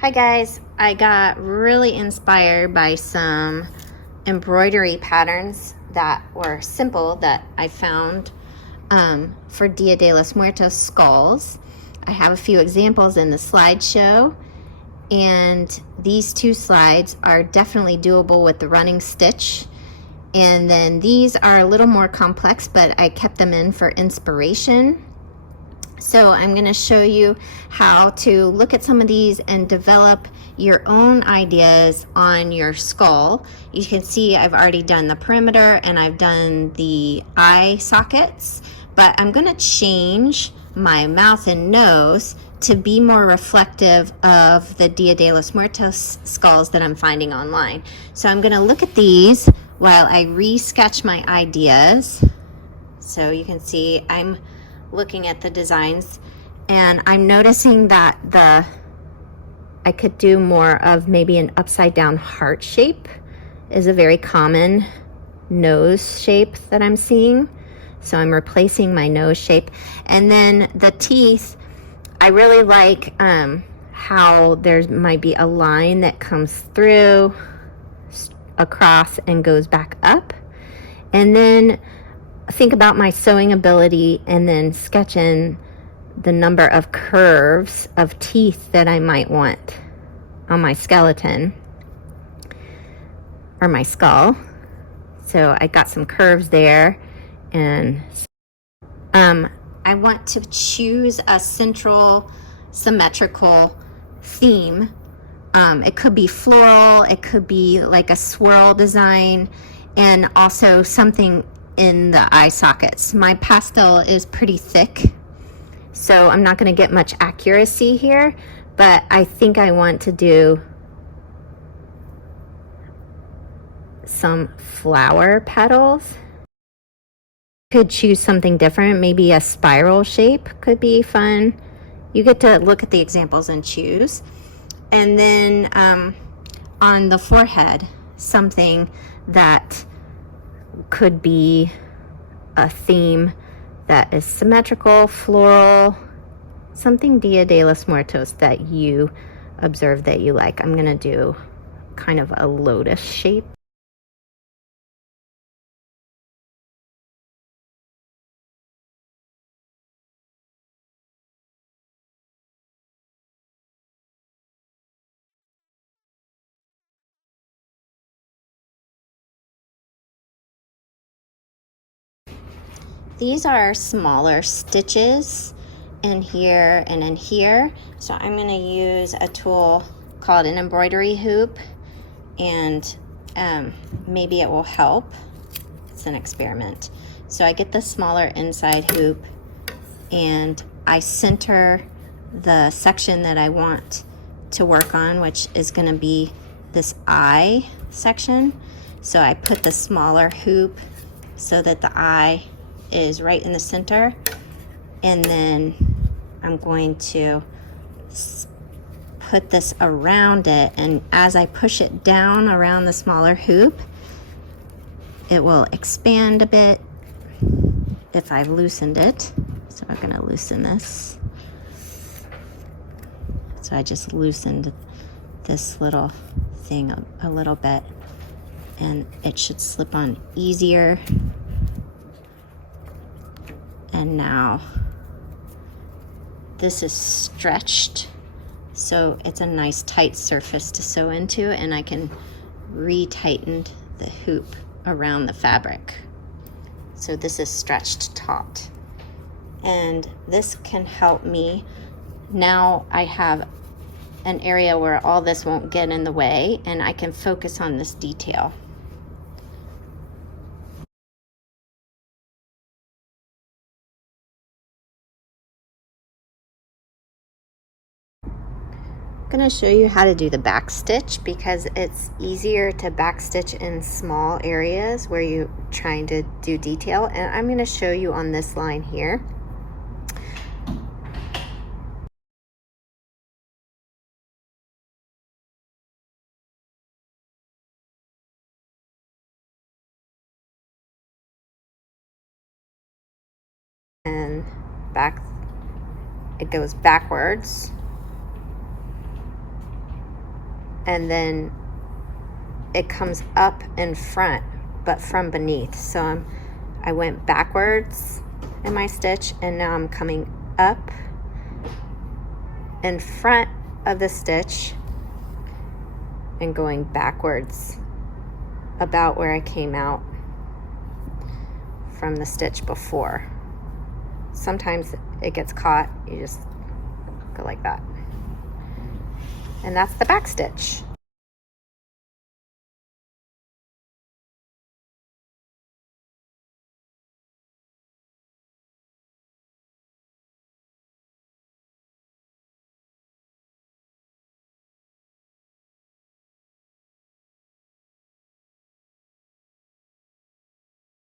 Hi guys, I got really inspired by some embroidery patterns that were simple that I found for Dia de los Muertos skulls. I have a few examples in the slideshow, and these two slides are definitely doable with the running stitch. And then these are a little more complex, but I kept them in for inspiration. So I'm going to show you how to look at some of these and develop your own ideas on your skull. You can see I've already done the perimeter and I've done the eye sockets, but I'm going to change my mouth and nose to be more reflective of the Dia de los Muertos skulls that I'm finding online. So I'm going to look at these while I re-sketch my ideas. So you can see I'm looking at the designs and I'm noticing that I could do more of maybe an upside down heart shape is a very common nose shape that I'm seeing. So I'm replacing my nose shape. And then the teeth, I really like how there might be a line that comes through across and goes back up. And then think about my sewing ability and then sketch in the number of curves of teeth that I might want on my skeleton or my skull. So I got some curves there, and I want to choose a central symmetrical theme. It could be floral, it could be like a swirl design, and also something in the eye sockets. My pastel is pretty thick, so I'm not going to get much accuracy here, but I think I want to do some flower petals. Could choose something different, maybe a spiral shape could be fun. You get to look at the examples and choose. And then on the forehead, something that could be a theme that is symmetrical, floral, something Dia de los Muertos that you observe that you like. I'm gonna do kind of a lotus shape. These are smaller stitches in here and in here. So I'm going to use a tool called an embroidery hoop, and maybe it will help. It's an experiment. So I get the smaller inside hoop and I center the section that I want to work on, which is going to be this eye section. So I put the smaller hoop so that the eye is right in the center, and then I'm going to put this around it, and as I push it down around the smaller hoop, it will expand a bit if I've loosened it. So I'm going to loosen this. So I just loosened this little thing a little bit, and it should slip on easier. And now this is stretched, so it's a nice tight surface to sew into, and I can re-tighten the hoop around the fabric. So this is stretched taut, and this can help me. Now I have an area where all this won't get in the way, and I can focus on this detail. I'm going to show you how to do the backstitch because it's easier to backstitch in small areas where you're trying to do detail, and I'm going to show you on this line here. And back, it goes backwards. and then it comes up in front, but from beneath. So I went backwards in my stitch, and now I'm coming up in front of the stitch and going backwards about where I came out from the stitch before. Sometimes it gets caught, you just go like that. And that's the back stitch.